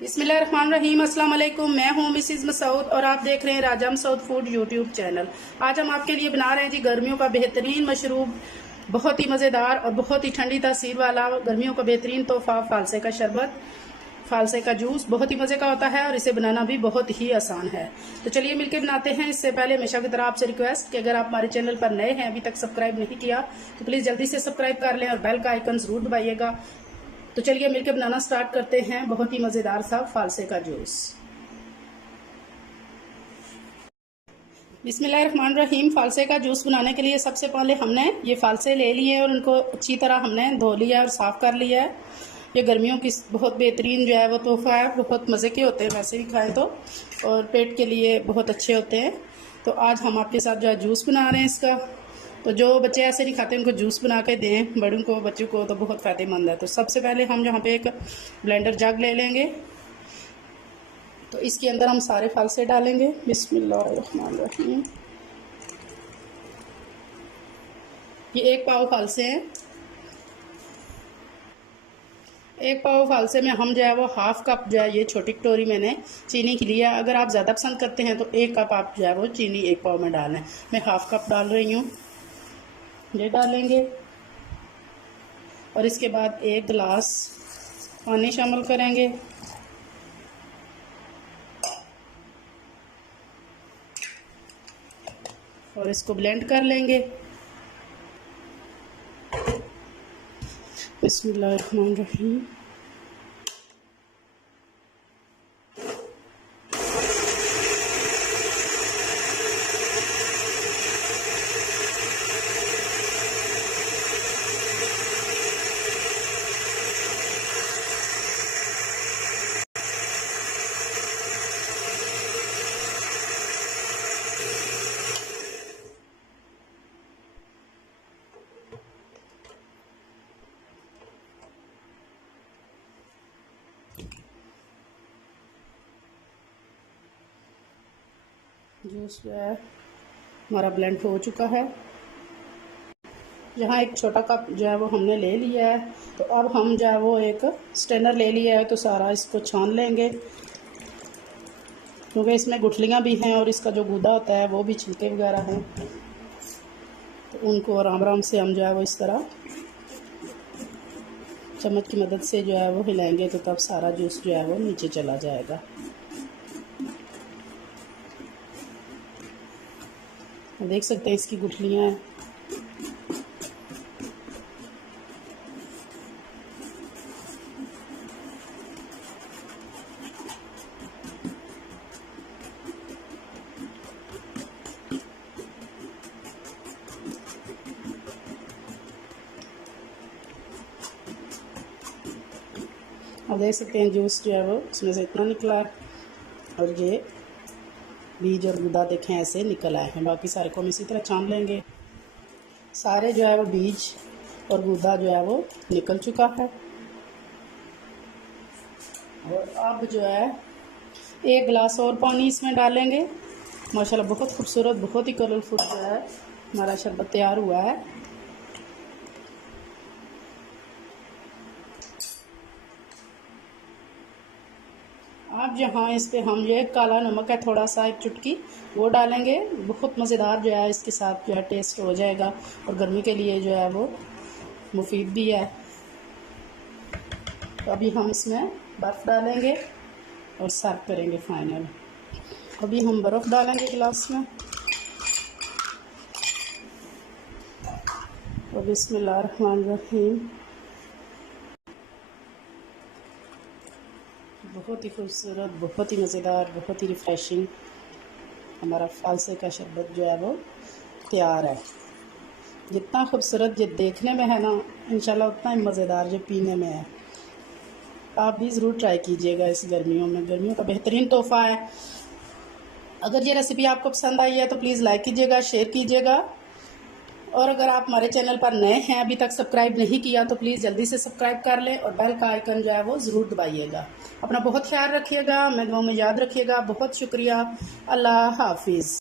बिस्मिल्लाहिर्रहमानिर्रहीम। अस्सलाम वालेकुम। मैं हूँ मिसिज मसूद और आप देख रहे हैं राजा मसूद फूड यूट्यूब चैनल। आज हम आपके लिए बना रहे हैं जी गर्मियों का बेहतरीन मशरूब, बहुत ही मज़ेदार और बहुत ही ठंडी तासीर वाला गर्मियों का बेहतरीन तोहफा फालसे का शरबत, फालसे का जूस। बहुत ही मज़े का होता है और इसे बनाना भी बहुत ही आसान है। तो चलिए मिलकर बनाते हैं। इससे पहले हमेशा की तरह आपसे रिक्वेस्ट कि अगर आप हमारे चैनल पर नए हैं, अभी तक सब्सक्राइब नहीं किया, तो प्लीज़ जल्दी से सब्सक्राइब कर लें और बेल का आइकन ज़रूर दबाइएगा। तो चलिए मिलकर बनाना स्टार्ट करते हैं बहुत ही मज़ेदार सा फालसे का जूस। बिस्मिल्लाहिर्रहमानिर्रहीम। फालसे का जूस बनाने के लिए सबसे पहले हमने ये फालसे ले लिए और उनको अच्छी तरह हमने धो लिया और साफ़ कर लिया है। ये गर्मियों की बहुत बेहतरीन जो है वो तोहफा है, बहुत मज़े के होते हैं वैसे भी खाएं तो, और पेट के लिए बहुत अच्छे होते हैं। तो आज हम आपके साथ जो है जूस बना रहे हैं इसका। तो जो बच्चे ऐसे नहीं खाते उनको जूस बना के दें, बड़ों को बच्चों को तो बहुत फ़ायदेमंद है। तो सबसे पहले हम यहाँ पे एक ब्लेंडर जग ले लेंगे। तो इसके अंदर हम सारे फालसे डालेंगे। बिस्मिल्लाहिर्रहमानिर्रहीम। ये 1 पाव फालसे हैं। 1 पाव फालसे में हम जो है वो हाफ़ कप जो है ये छोटी कटोरी मैंने चीनी की लिया। अगर आप ज़्यादा पसंद करते हैं तो 1 कप आप जो है वो चीनी 1 पाव में डालें। मैं हाफ़ कप डाल रही हूँ, ये डालेंगे। और इसके बाद 1 गिलास पानी शामिल करेंगे। और इसको ब्लेंड कर लेंगे। बिस्मिल्लाहिर्रहमानिर्रहीम। जूस जो है हमारा ब्लेंड हो चुका है। यहाँ एक छोटा कप जो है वो हमने ले लिया है। तो अब हम जो है वो एक स्ट्रेनर ले लिया है, तो सारा इसको छान लेंगे, क्योंकि इसमें गुठलियाँ भी हैं और इसका जो गूदा होता है वो भी छिलके वगैरह हैं। तो उनको आराम आराम से हम जो है वो इस तरह चम्मच की मदद से जो है वो हिलाएंगे, तो तब सारा जूस जो है वो नीचे चला जाएगा। देख सकते हैं इसकी गुठलियाँ हैं। अब देख सकते हैं जूस जो है वो इसमें से इतना निकला है, और ये बीज और गुदा देखें ऐसे निकल आए हैं। बाकी सारे को हम इसी तरह छान लेंगे। सारे जो है वो बीज और गुदा जो है वो निकल चुका है। और अब जो है 1 गिलास और पानी इसमें डालेंगे। माशाल्लाह बहुत खूबसूरत, बहुत ही कलरफुल जो है हमारा शरबत तैयार हुआ है। अब यहाँ इस पे हम ये काला नमक है थोड़ा सा, 1 चुटकी वो डालेंगे। बहुत मज़ेदार जो है इसके साथ जो है टेस्ट हो जाएगा, और गर्मी के लिए जो है वो मुफीद भी है। तो अभी हम इसमें बर्फ़ डालेंगे और सर्व करेंगे फाइनल। अभी हम बर्फ़ डालेंगे गिलास में। और बिस्मिल्लाहिर्रहमानिर्रहीम। बहुत ही खूबसूरत, बहुत ही मज़ेदार, बहुत ही रिफ़्रेशिंग हमारा फालसे का शरबत जो है वो तैयार है। जितना खूबसूरत जो देखने में है ना, इंशाल्लाह उतना ही मज़ेदार जो पीने में है। आप भी ज़रूर ट्राई कीजिएगा इस गर्मियों में। गर्मियों का बेहतरीन तोहफ़ा है। अगर ये रेसिपी आपको पसंद आई है तो प्लीज़ लाइक कीजिएगा, शेयर कीजिएगा। और अगर आप हमारे चैनल पर नए हैं, अभी तक सब्सक्राइब नहीं किया, तो प्लीज़ जल्दी से सब्सक्राइब कर लें और बेल का आइकन जो है वो ज़रूर दबाइएगा। अपना बहुत ख्याल रखिएगा, मैं दुआ में याद रखिएगा। बहुत शुक्रिया। अल्लाह हाफिज़।